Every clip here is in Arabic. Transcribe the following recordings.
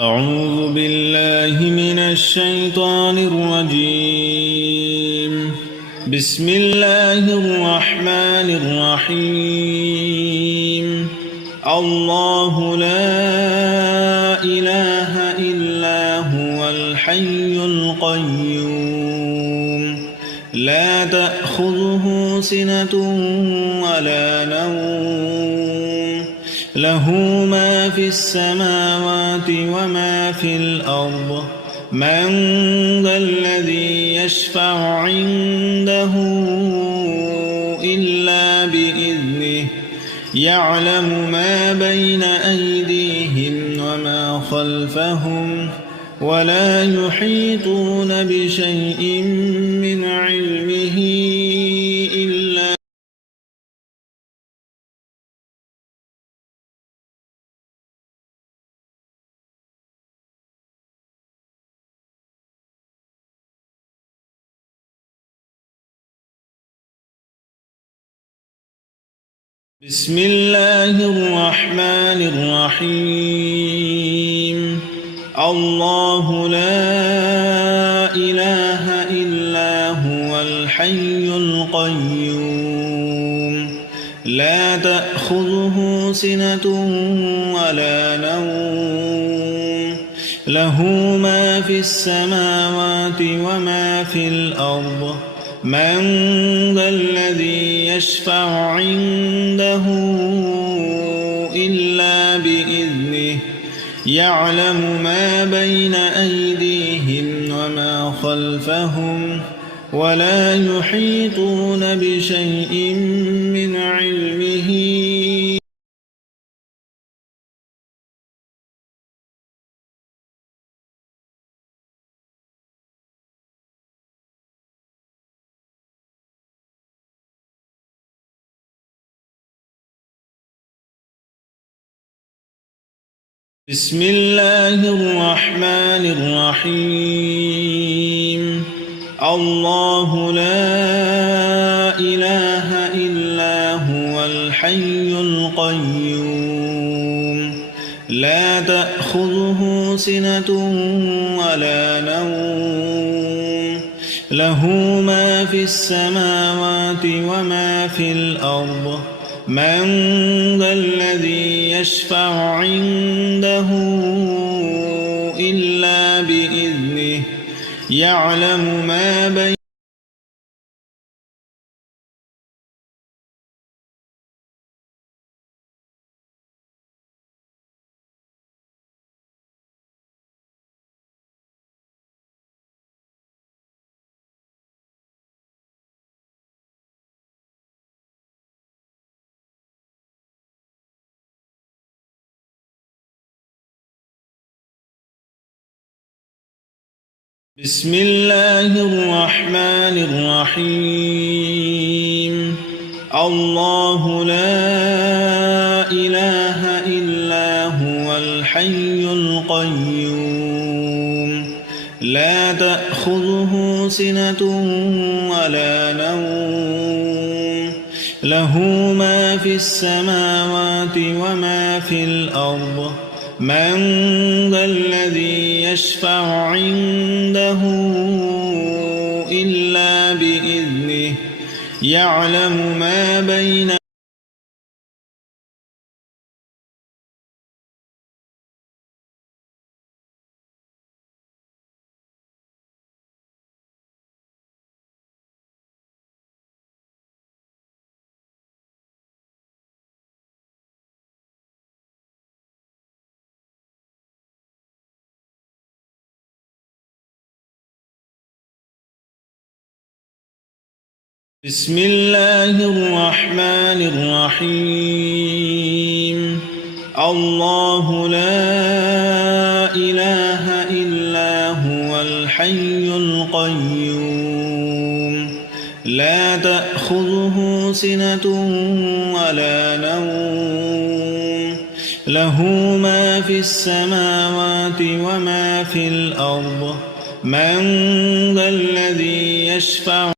أعوذ بالله من الشيطان الرجيم. بسم الله الرحمن الرحيم. الله لا إله إلا هو الحي القيوم لا تأخذه سنة ولا نوم له ما في السماوات وما في الأرض من ذا الذي يشفع عنده إلا بإذنه يعلم ما بين أيديهم وما خلفهم ولا يحيطون بشيء من علمه إلا بسم الله الرحمن الرحيم. الله لا إله إلا هو الحي القيوم لا تأخذه سنة ولا نوم له ما في السماوات وما في الأرض من ذا الذي يشفع عنده إلا بإذنه يعلم ما بين أيديهم وما خلفهم ولا يحيطون بشيء من علمه بسم الله الرحمن الرحيم. الله لا إله إلا هو الحي القيوم لا تأخذه سنة ولا نوم له ما في السماوات وما في الأرض من ذا الذي يشفع عنده إلا بإذنه يعلم ما بين بسم الله الرحمن الرحيم. الله لا إله إلا هو الحي القيوم لا تأخذه سنة ولا نوم له ما في السماوات وما في الأرض من ذا الذي يشفع عنده إلا بإذنه يعلم ما بين بسم الله الرحمن الرحيم. الله لا إله إلا هو الحي القيوم لا تأخذه سنة ولا نوم له ما في السماوات وما في الأرض من ذا الذي يشفع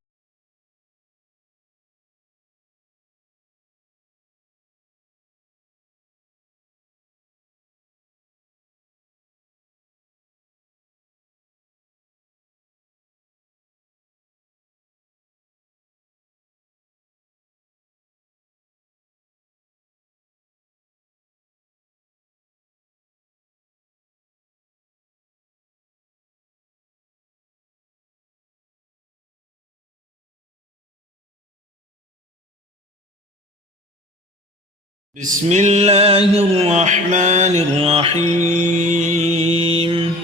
بسم الله الرحمن الرحيم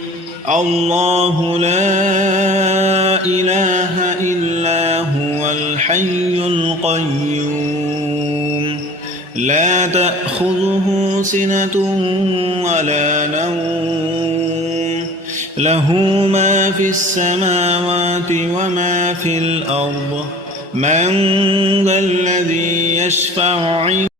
الله لا إله إلا هو الحي القيوم لا تأخذه سنة ولا نوم له ما في السماوات وما في الأرض من ذا الذي يشفع عنده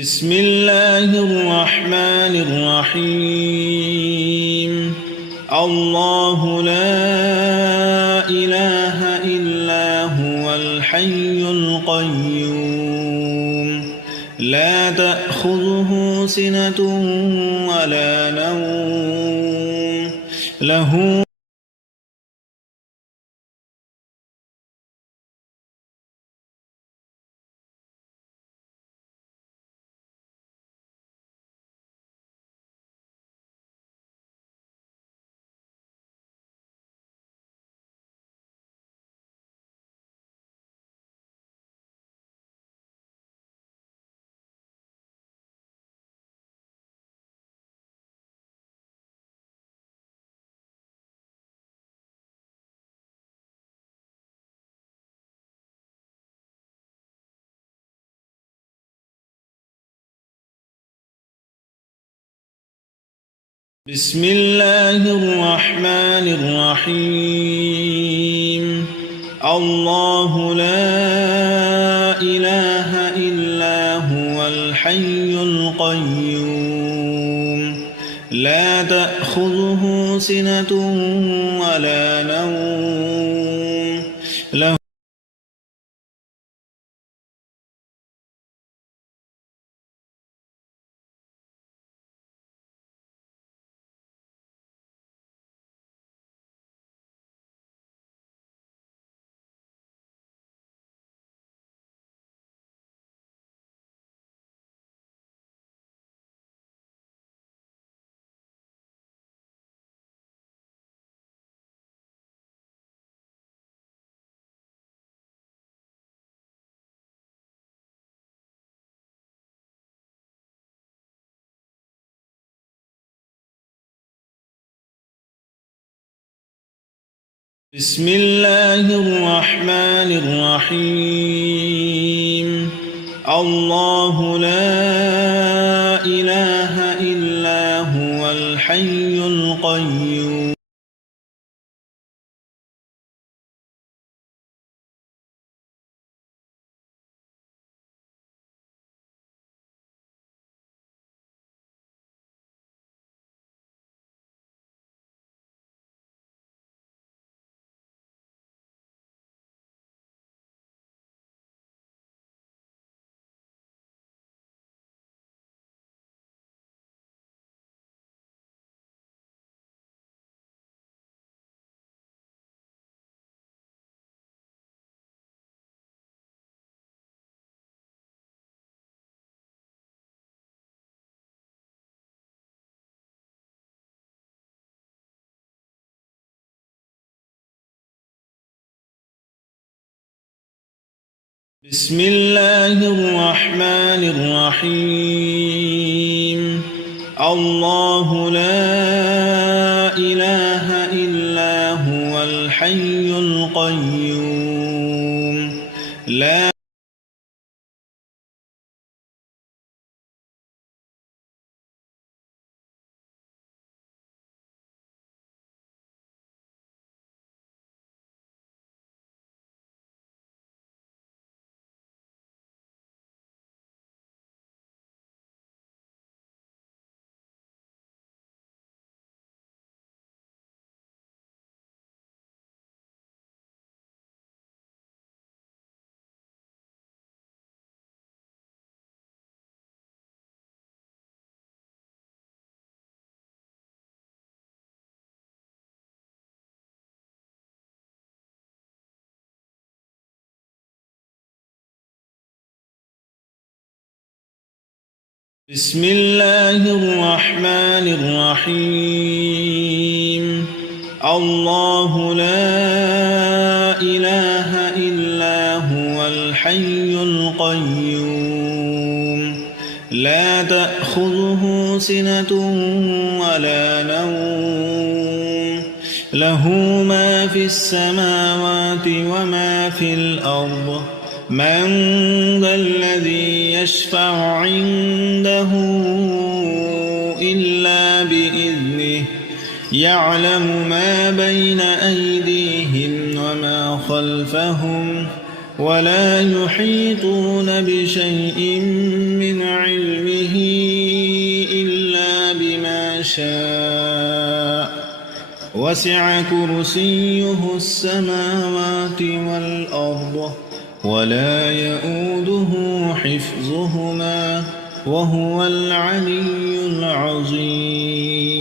بسم الله الرحمن الرحيم الله لا إله إلا هو الحي القيوم لا تأخذه سنة ولا نوم له بسم الله الرحمن الرحيم الله لا إله إلا هو الحي القيوم لا تأخذه سنة ولا نوم له بسم الله الرحمن الرحيم الله لا إله إلا هو الحي القيوم بسم الله الرحمن الرحيم الله لا إله إلا هو الحي القيوم لا بسم الله الرحمن الرحيم الله لا إله إلا هو الحي القيوم لا تأخذه سنة ولا نوم له ما في السماوات وما في الأرض من ذا الذي يشفع عنده إلا بإذنه يعلم ما بين أيديهم وما خلفهم ولا يحيطون بشيء من علمه إلا بما شاء وسع كرسيه السماوات والأرض ولا يؤوده حفظهما وهو العلي العظيم